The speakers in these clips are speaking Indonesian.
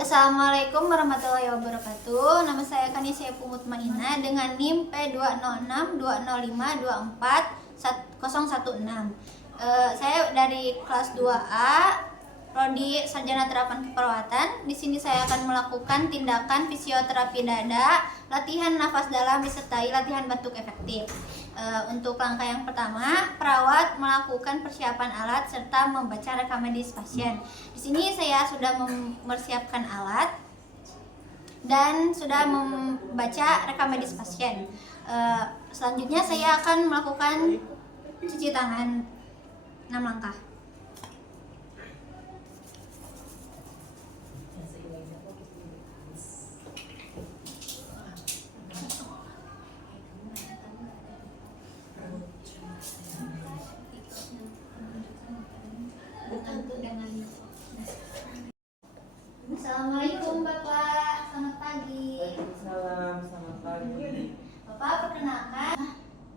Assalamualaikum warahmatullahi wabarakatuh. Nama saya Kanisya Mutmainah dengan NIM P20620241016. Saya dari kelas 2A, Prodi Sarjana Terapan Keperawatan. Di sini saya akan melakukan tindakan fisioterapi dada, latihan nafas dalam disertai latihan batuk efektif. Untuk langkah yang pertama, perawat melakukan persiapan alat serta membaca rekam medis pasien. Di sini saya sudah mempersiapkan alat dan sudah membaca rekam medis pasien. Selanjutnya saya akan melakukan cuci tangan 6 langkah. Assalamualaikum Bapak, selamat pagi. Waalaikumsalam, selamat pagi. Bapak, perkenalkan,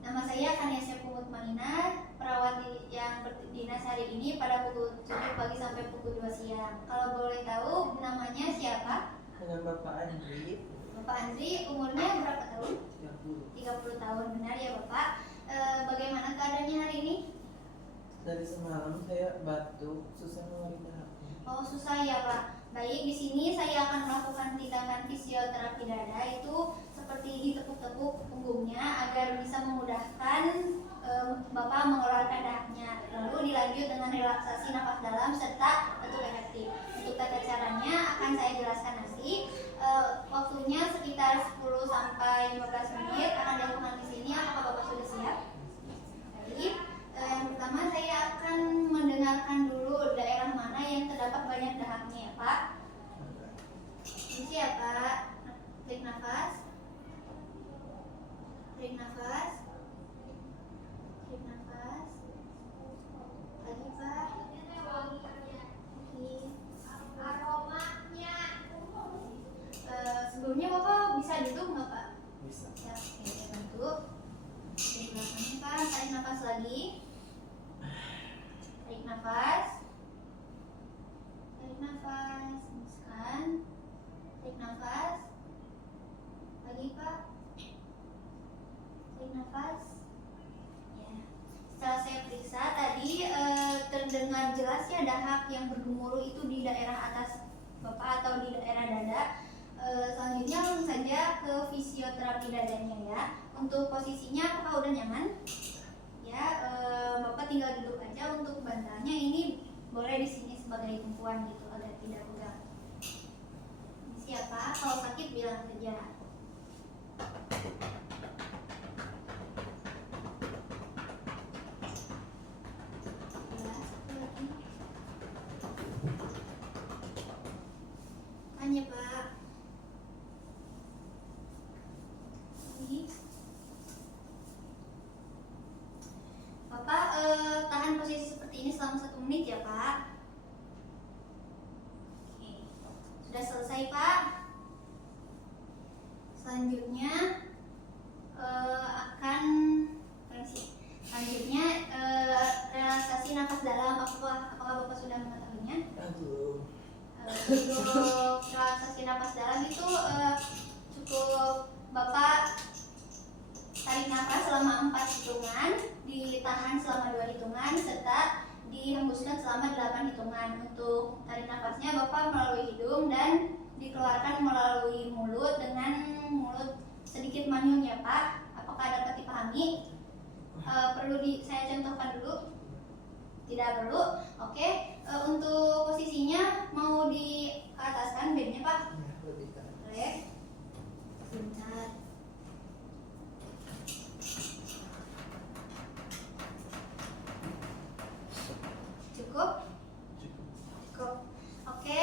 nama saya Kanisya Mutmainah, perawat yang berdinas hari ini pada pukul 7 pagi sampai pukul 2 siang. Kalau boleh tahu namanya siapa? Dengan Bapak Andri. Bapak Andri, umurnya berapa tahun? 30. 30 tahun, benar ya Bapak. Bagaimana keadaannya hari ini? Dari semalam saya batuk, susah mengeluarkan nafas. Oh, susah ya Pak. Baik, di sini saya akan melakukan tindakan fisioterapi dada, itu seperti ditepuk-tepuk punggungnya agar bisa memudahkan Bapak mengeluarkan dahaknya. Lalu dilanjut dengan relaksasi nafas dalam serta batuk efektif. Untuk tata caranya akan saya jelaskan nanti. Waktunya sekitar 10 sampai 15 menit akan dilakukan di sini. Apakah Bapak sudah siap? Baik. Yang pertama saya akan mendengarkan dulu daerah mana yang terdapat banyak dahaknya ya Pak. Ini ya Pak. Tarik nafas. Tarik nafas. Tarik nafas. Lagi Pak. Lagi. Aromanya. Sebelumnya Bapak bisa duduk nggak Pak? Bisa. Ya, oke, saya bantu. Tarik nafasnya Pak. Tarik nafas lagi. Tarik nafas. Tarik nafas. Hembuskan. Tarik nafas. Lagi Pak. Tarik nafas. Ya. Setelah saya periksa tadi terdengar jelas ya dahak yang bergemuruh itu di daerah atas Bapak atau di daerah dada. Selanjutnya langsung saja ke fisioterapi dadanya ya. Untuk posisinya apakah udah nyaman? Ya, Bapak tinggal duduk aja. Untuk bantalnya ini boleh di sini sebagai tumpuan gitu agar tidak pegang. Siapa? Kalau sakit bilang saja. Ya, satu lagi. Tanya Pak. Ini. Bapak tahan posisi seperti ini selama 1 menit ya Pak. Oke. Sudah selesai Pak. Selanjutnya relaksasi nafas dalam. Apakah Bapak sudah mengetahuinya? Aduh. Untuk relaksasi nafas dalam itu cukup Bapak tarik nafas selama 4 hitungan, ditahan selama 2 hitungan, serta dihembuskan selama 8 hitungan. Untuk tarik nafasnya Bapak melalui hidung dan dikeluarkan melalui mulut dengan mulut sedikit manyun ya Pak. Apakah dapat dipahami? Perlu saya contohkan dulu? Tidak perlu. Oke. Untuk posisinya mau di ataskan bednya Pak? Ya, lebih kan. Boleh. Bentar. Cukup? Cukup. Oke,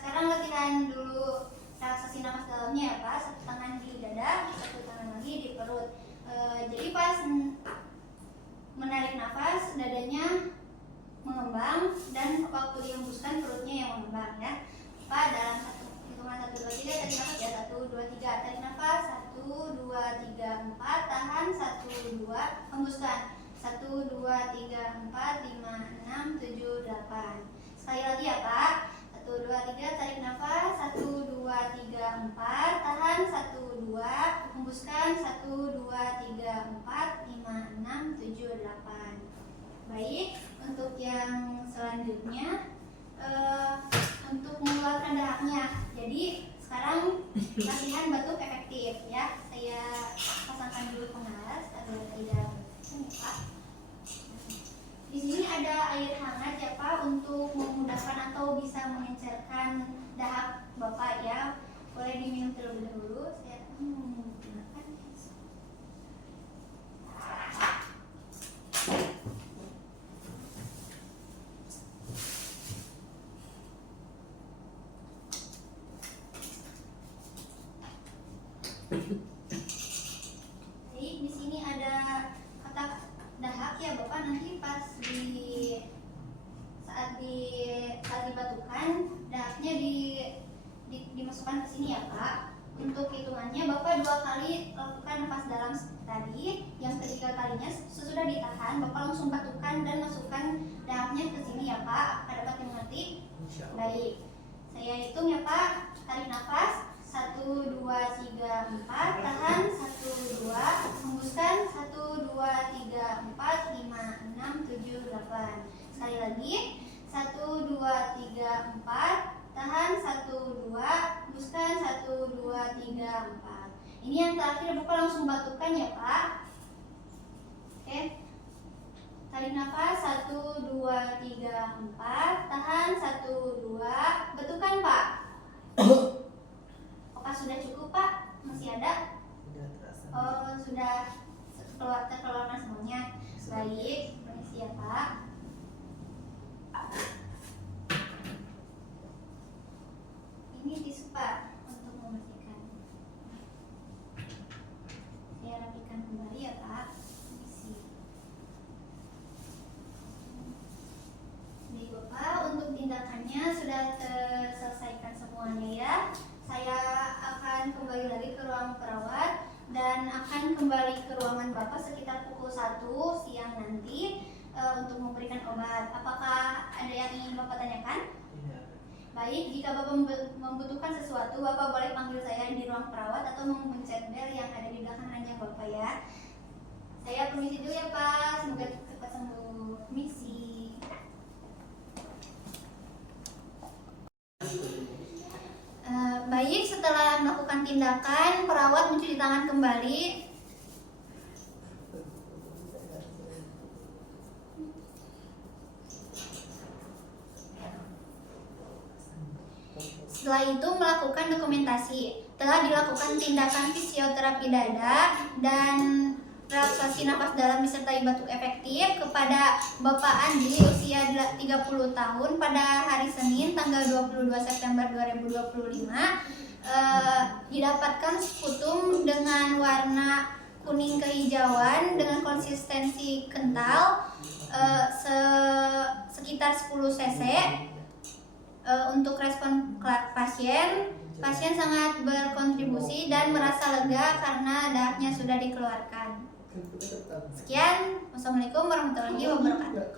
sekarang latihan dulu relaksasi nafas dalamnya ya Pak. Satu tangan di dada, satu tangan lagi di perut. Jadi pas menarik nafas, dadanya mengembang dan waktu dihembuskan perutnya yang mengembang ya. Pak, dalam hitungan 1, 2, 3 tarik nafas ya. 1, 2, 3 tarik nafas. 1, 2, 3, 4 tahan. 1, 2 hembuskan. 1, 2, 3, 4, 5, 6, 7, 8. Sekali lagi ya Pak. 1, 2, 3 tarik nafas. 1, memasukkan dahaknya. Jadi sekarang latihan batuk efektif ya. Saya pasangkan dulu pengalas agar tidak ya Pak. Di sini ada air hangat ya Pak untuk memudahkan atau bisa mengencerkan dahak Bapak ya. Boleh diminum terlebih dahulu. Saya menggunakan Baik, di sini ada kata dahak ya Bapak, nanti pas saat dibatukan dahaknya dimasukkan ke sini ya Pak. Untuk hitungannya Bapak 2 kali lakukan nafas dalam tadi, yang ketiga kalinya sesudah ditahan Bapak langsung batukan dan masukkan dahaknya ke sini ya Pak. Apakah dapat dimengerti? Baik, saya hitung ya Pak. Tarik nafas 1, 2, 3, 4, tahan 1, 2, hembuskan 1, 2, 3, 4, 5, 6, 7, 8. Sekali lagi 1, 2, 3, 4, tahan 1, 2, hembuskan 1, 2, 3, 4. Ini yang terakhir Bapak langsung batukan ya Pak. Oke. Tarik nafas 1, 2, 3, 4, tahan 1, 2, batukan Pak. Apakah sudah cukup Pak? Masih ada? Udah terasa. Oh, sudah terkeluarkan semuanya. Baik, permisi ya Pak. Ini tisu Pak untuk membersihkan. Saya rapikan kembali ya Pak. Permisi. Baik Bapak, untuk tindakannya sudah terselesaikan semuanya ya. Saya akan kembali lagi ke ruang perawat dan akan kembali ke ruangan Bapak sekitar pukul 1 siang nanti untuk memberikan obat. Apakah ada yang ingin Bapak tanyakan? Tidak. Baik, jika Bapak membutuhkan sesuatu, Bapak boleh panggil saya di ruang perawat atau memencet bel yang ada di belakang ranjang Bapak ya. Saya permisi dulu ya Pak, semoga cepat sembuh. Permisi. Baik, setelah melakukan tindakan, perawat mencuci tangan kembali. Setelah itu melakukan dokumentasi. Telah dilakukan tindakan fisioterapi dada dan relaksasi nafas dalam disertai batuk efektif kepada Bapak Andi usia 30 tahun pada hari Senin tanggal 22 September 2025. Didapatkan sputum dengan warna kuning kehijauan dengan konsistensi kental sekitar 10 cc. Untuk respon pasien sangat berkontribusi dan merasa lega karena dahaknya sudah dikeluarkan. Sekian, wassalamualaikum warahmatullahi wabarakatuh.